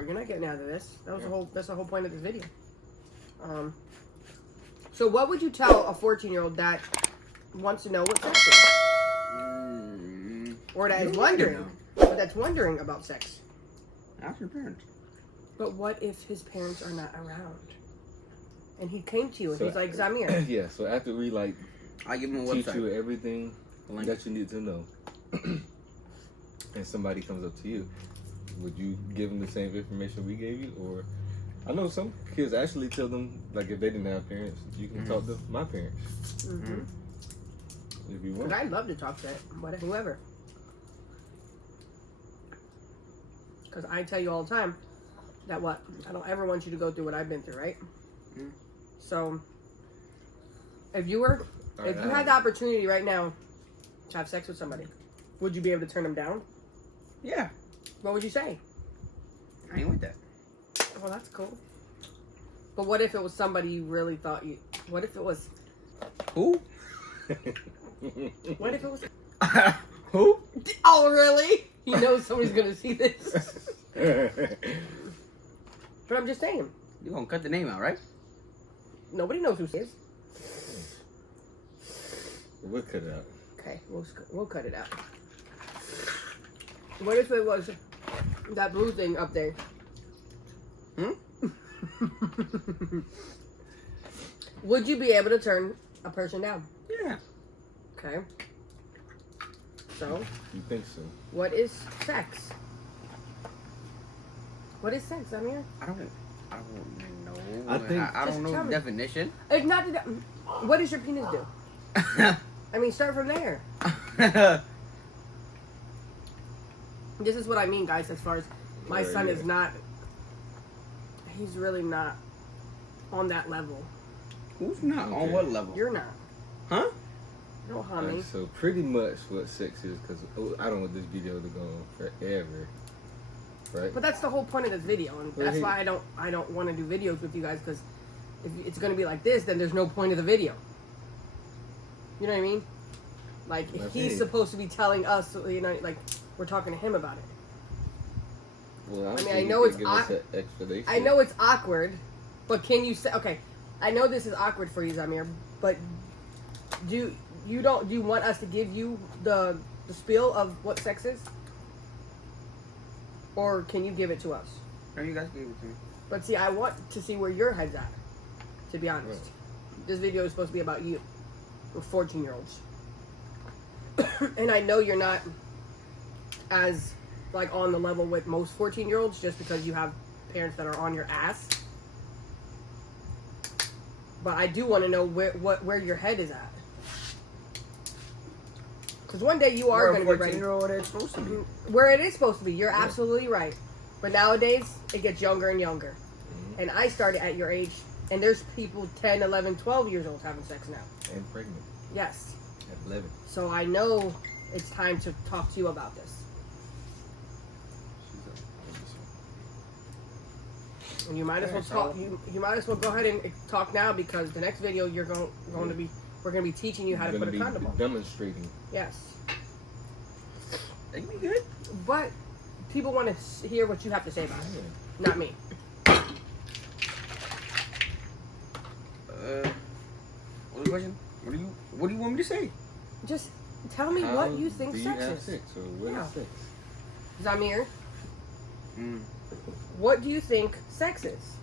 part. You're not getting out of this. That was the whole. That's the whole point of this video. So what would you tell a 14-year-old that wants to know what sex is, or that is wondering, or that's wondering about sex? Ask your parents. But what if his parents are not around, and he came to you and he's like, Zamir? Yeah. So after we like, I give him a teach website. you everything that you need to know, and somebody comes up to you, would you give them the same information we gave you, or? I know some kids actually tell them, like, if they didn't have parents, you can talk to my parents. If you want. Because I'd love to talk to whoever. Because I tell you all the time that I don't ever want you to go through what I've been through, right? So, if you had the opportunity right now to have sex with somebody, would you be able to turn them down? Yeah. What would you say? I ain't with that. Well, that's cool. But what if it was somebody you really thought you... What if it was... Who? What if it was... Who? Oh, really? He knows somebody's going to see this. But I'm just saying. You're going to cut the name out, right? Nobody knows who she is. We'll cut it out. Okay, we'll cut it out. What if it was that blue thing up there? Would you be able to turn a person down? Yeah. Okay. So, You think so? what is sex? What is sex, Amir? I don't know. I think- I don't Just know tell the me. definition. It's not the what does your penis do? I mean, start from there. This is what I mean, guys, as far as my son is not... He's really not on that level. Who's not? Okay. On what level? You're not. Huh? No, honey. So pretty much what sex is, because I don't want this video to go on forever, right? But that's the whole point of this video, and Well, that's he- why I don't want to do videos with you guys, because if it's going to be like this, then there's no point of the video. You know what I mean? Like, he's supposed to be telling us, you know, like, we're talking to him about it. Well, I mean, I know it's give us an explanation. I know it's awkward, but can you say, okay, I know this is awkward for you, Zamir, but do you want us to give you the spiel of what sex is? Or can you give it to us? Or you guys gave it to me. But see, I want to see where your head's at, to be honest. This video is supposed to be about you, with 14-year-olds. And I know you're not as, like, on the level with most 14-year-olds just because you have parents that are on your ass. But I do want to know where your head is at. Because one day you are going to be ready. 14-year-old it's supposed to be. Where it is supposed to be. You're absolutely right. But nowadays, it gets younger and younger. And I started at your age, and there's people 10, 11, 12 years old having sex now. And pregnant Yes. at 11. So I know it's time to talk to you about this. And you might as well talk. You might as well go ahead and talk now, because the next video we're going to be teaching you how to put a condom on. Demonstrating. Yes. They can be good. But people want to hear what you have to say about it, not me. What's the question? What do you want me to say? Just tell me what you think do you sex have is. sex, or what is sex? Zamir, what do you think sex is?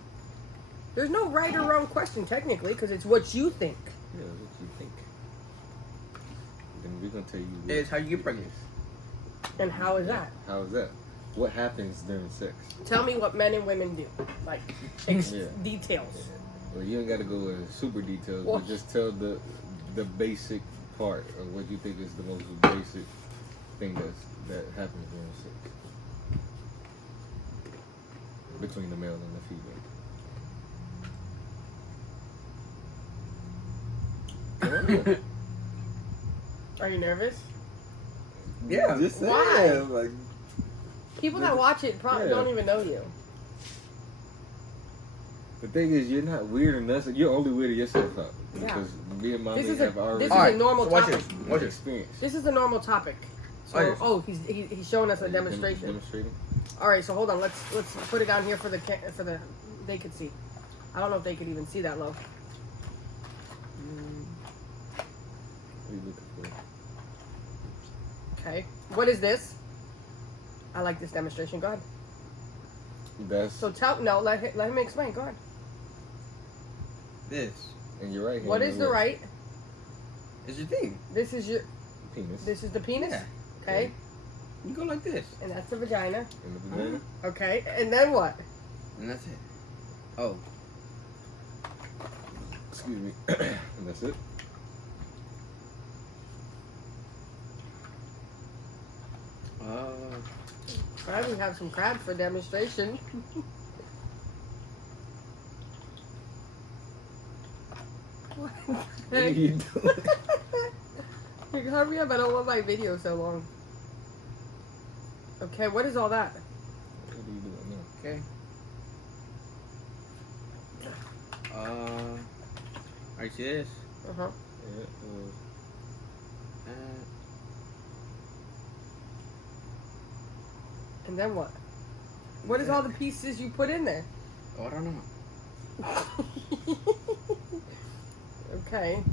There's no right or wrong question technically, because it's what you think. Yeah, what you think. Then we're gonna tell you. It's how you get pregnant. And how is that? How is that? What happens during sex? Tell me what men and women do. Like, Yeah. details. Well, you ain't got to go into super details, Well- but just tell the basic part of what you think is the most basic thing that happens during sex between the male and the female. Are you nervous? Yeah. Just Why? saying, like, People that watch it probably don't even know you. the thing is, you're not weird enough. You're only weirding yourself out. Yeah. Because me and my This man is a- have already this is a normal watch topic. this. Watch this. experience. This is a normal topic. So, he's showing us a demonstration. Demonstrating. All right, so hold on. Let's put it down here for the they could see. I don't know if they could even see that low. What are you looking for? Okay. What is this? I like this demonstration. Go ahead. That's So let him explain. Go ahead. This in your right hand. What is the right? is your thing. This is your. penis? This is the penis. Yeah. Okay. You go like this, And that's the vagina. In the vagina. Okay. And then what? and that's it. Oh, Excuse me. And that's it. Right, we have some crabs for demonstration. What What are you doing? Like, hurry up, I don't want my video so long. Okay, what is all that? What are you doing now? okay. Alright, see this? Uh-huh. Yeah, And then what? What is all the pieces you put in there? Oh, I don't know. Okay.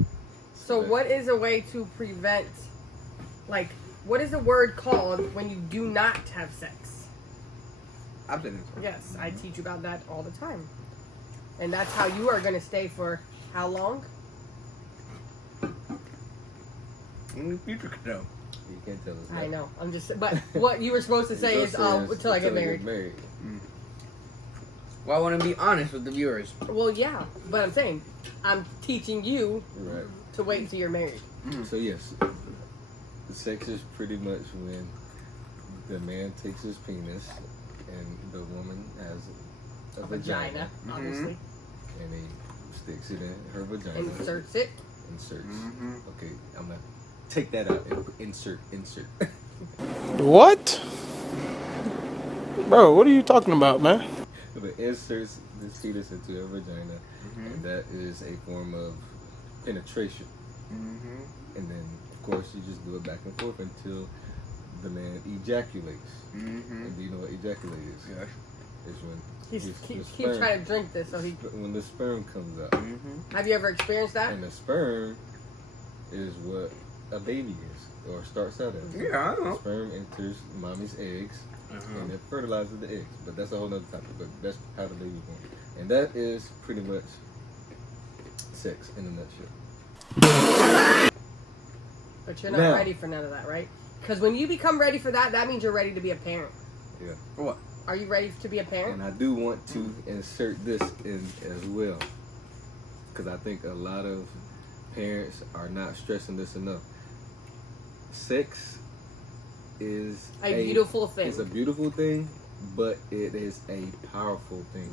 So what is a way to prevent, like, what is a word called when you do not have sex? Abstinence. Yes, I teach you about that all the time. And that's how you are going to stay for how long? Only future could know. you can't tell us. I that. know. I'm just, but what you were supposed to say Your is says until I get married. Well, I want to be honest with the viewers. Well, yeah, but I'm saying I'm teaching you You're right. to wait until you're married. So yes, the sex is pretty much when the man takes his penis and the woman has a vagina, Obviously. and he sticks it in her vagina. Inserts it. Inserts. Mhm. Okay, I'm gonna take that out and insert. What? Bro, what are you talking about, man? But inserts this fetus into her vagina, and that is a form of penetration. And then, of course, you just do it back and forth until the man ejaculates. And do you know what ejaculate is? Yes. It's when He's the keep trying to drink this, so he. when the sperm comes out. Have you ever experienced that? And the sperm is what a baby is, or starts out as. Yeah, I The know. sperm enters mommy's eggs, and it fertilizes the eggs. But that's a whole nother topic. But that's how the baby's born, and that is pretty much sex in a nutshell. But you're not Now- ready for none of that, right? Because when you become ready for that, that means you're ready to be a parent. Yeah. For what? Are you ready to be a parent? And I do want to insert this in as well, because I think a lot of parents are not stressing this enough. Sex is A beautiful thing. It's a beautiful thing, but it is a powerful thing.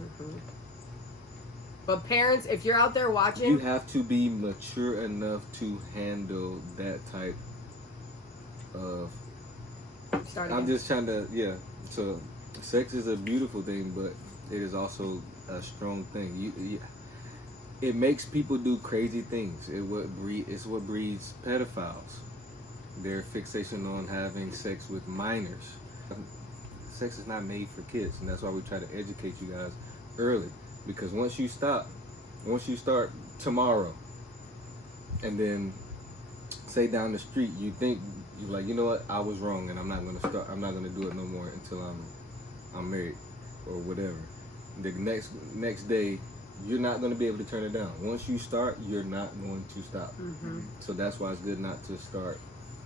But parents, if you're out there watching, You have to be mature enough to handle that type of. starting. I'm just trying to, yeah. So, sex is a beautiful thing, but it is also a strong thing. It makes people do crazy things. It's what breeds pedophiles. Their fixation on having sex with minors. Sex is not made for kids, and that's why we try to educate you guys early. Because once you start tomorrow, and then say down the street, you're like, you know what, I was wrong, and I'm not gonna do it no more until I'm married or whatever. The next day, you're not gonna be able to turn it down. Once you start, you're not going to stop. So that's why it's good not to start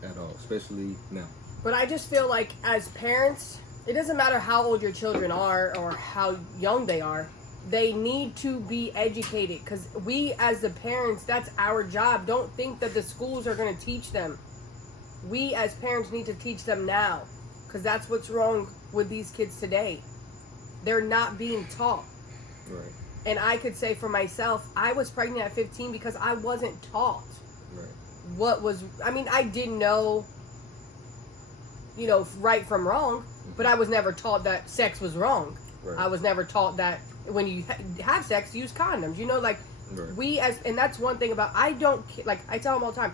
at all, especially now. But I just feel like as parents, it doesn't matter how old your children are or how young they are. They need to be educated, because we as the parents, that's our job. Don't think that the schools are going to teach them. We as parents need to teach them now, because that's what's wrong with these kids today. They're not being taught. Right. And I could say for myself, I was pregnant at 15 because I wasn't taught Right. I didn't know, right from wrong, but I was never taught that sex was wrong. Right. I was never taught that when you have sex, use condoms. Right. And that's one thing I tell them all the time,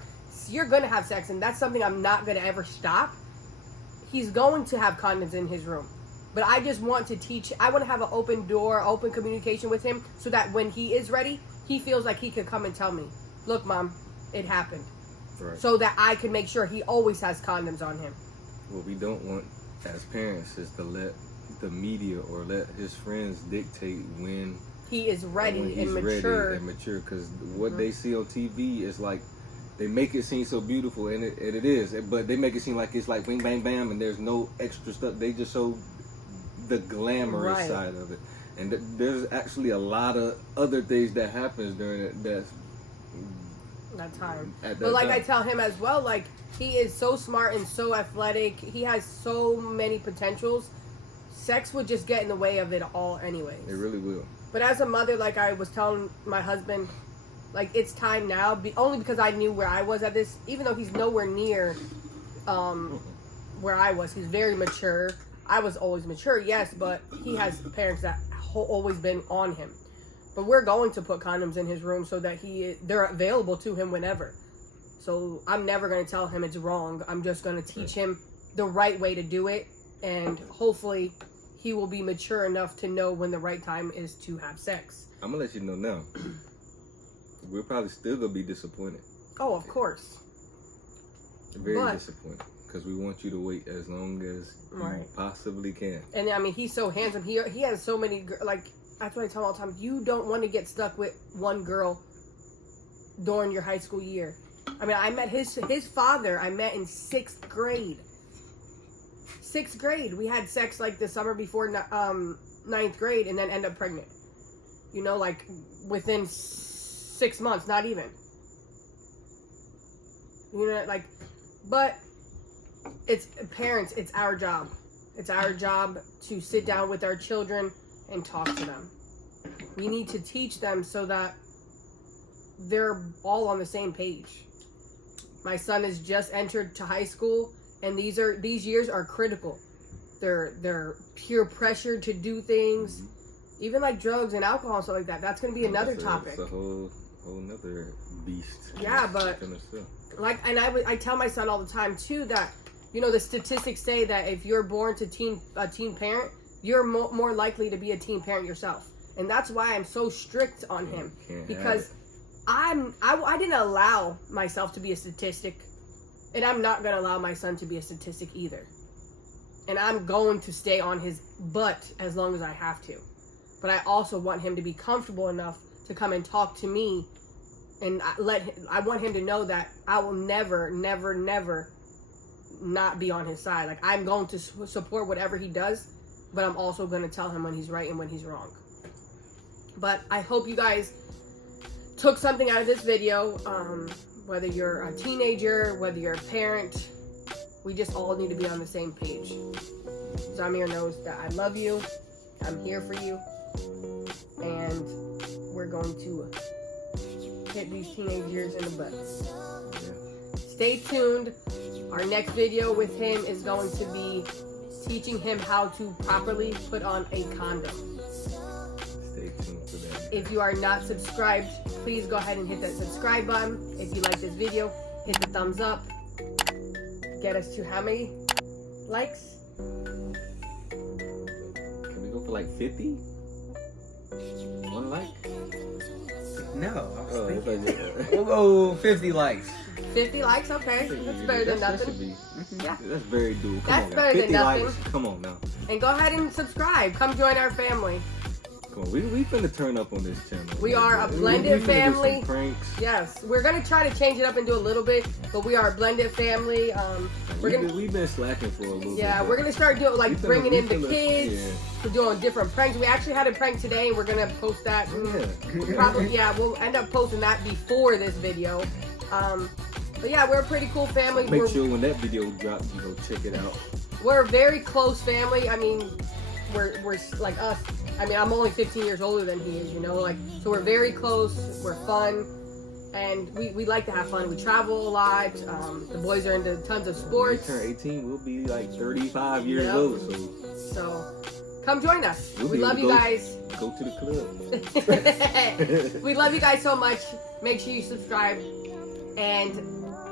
you're going to have sex, and that's something I'm not going to ever stop. he's going to have condoms in his room. But I just want to teach. I want to have an open door, open communication with him, so that when he is ready, he feels like he could come and tell me, "Look, Mom, it happened." Right. So that I can make sure he always has condoms on him. What we don't want as parents is to let the media or let his friends dictate when He is ready when he's and mature. ready and mature. Because what they see on TV is like, they make it seem so beautiful, and it is, but they make it seem like it's like bing, bang, bam, and there's no extra stuff. They just show the glamorous Right. side of it, and there's actually a lot of other things that happens during it That time. at that But like time. I tell him as well, like he is so smart and so athletic. He has so many potentials. Sex would just get in the way of it all anyways. It really will. But as a mother, like I was telling my husband, like it's time now. Only because I knew where I was at this, even though he's nowhere near where I was. He's very mature. I was always mature, yes, but he has parents that always been on him. But we're going to put condoms in his room so that they're available to him whenever. So I'm never going to tell him it's wrong. I'm just going to teach him the right way to do it, and hopefully he will be mature enough to know when the right time is to have sex. I'm gonna let you know now. We're probably still gonna be disappointed. Oh, of course. Very disappointed. Because we want you to wait as long as you possibly can. And I mean, he's so handsome. He has so many, like, that's what I tell him all the time. You don't want to get stuck with one girl during your high school year. I mean, I met his father, I met in 6th grade. 6th grade. We had sex like the summer before 9th grade and then end up pregnant. You know, like within 6 months, not even. You know, like, but it's parents, it's our job. It's our job to sit down with our children and talk to them. We need to teach them so that they're all on the same page. My son has just entered to high school, and these years are critical. They're peer pressure to do things, even like drugs and alcohol and stuff like that. That's going to be another topic. It's a whole nother beast. Yeah, but like, and I tell my son all the time too that, you know, the statistics say that if you're born to a teen parent, you're more likely to be a teen parent yourself, and that's why I'm so strict on him, because I didn't allow myself to be a statistic, and I'm not going to allow my son to be a statistic either. And I'm going to stay on his butt as long as I have to. But I also want him to be comfortable enough to come and talk to me, and I want him to know that I will never, never, never not be on his side. Like, I'm going to support whatever he does, but I'm also going to tell him when he's right and when he's wrong. But I hope you guys took something out of this video, whether you're a teenager, whether you're a parent. We just all need to be on the same page. Zamir knows that I love you, I'm here for you, and we're going to hit these teenage years in the butt. Stay tuned. Our next video with him is going to be teaching him how to properly put on a condom. Stay tuned for that. If you are not subscribed, please go ahead and hit that subscribe button. If you like this video, hit the thumbs up. Get us to how many likes? Can we go for like 50? 1 like? No, I was thinking. That's We'll go 50 likes. 50 likes? Okay. That's better than nothing. Yeah. That's very doable. Come That's on, guys. better than 50 nothing. likes. Come on now. And go ahead and subscribe. Come join our family. Come on, we finna turn up on this channel. We are a We blended finna do family. some pranks. Yes, we're gonna try to change it up and do a little bit, but we are a blended family. We've been slacking for a little bit. Yeah, but we're gonna start doing like bringing in the we finna- kids. yeah. We're doing different pranks. We actually had a prank today, and we're gonna post that. Yeah. Probably, yeah, we'll end up posting that before this video. But yeah, we're a pretty cool family. Make sure when that video drops, you go check it out. We're a very close family. I mean, we're like us. I mean, I'm only 15 years older than he is, you know, like, so we're very close. We're fun, and we like to have fun. We travel a lot. The boys are into tons of sports. When we turn 18, we'll be like 35 years Yep. old. So come join us. We'll We be love able you to guys. Go to the club. We love you guys so much. Make sure you subscribe and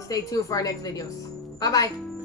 stay tuned for our next videos. Bye bye.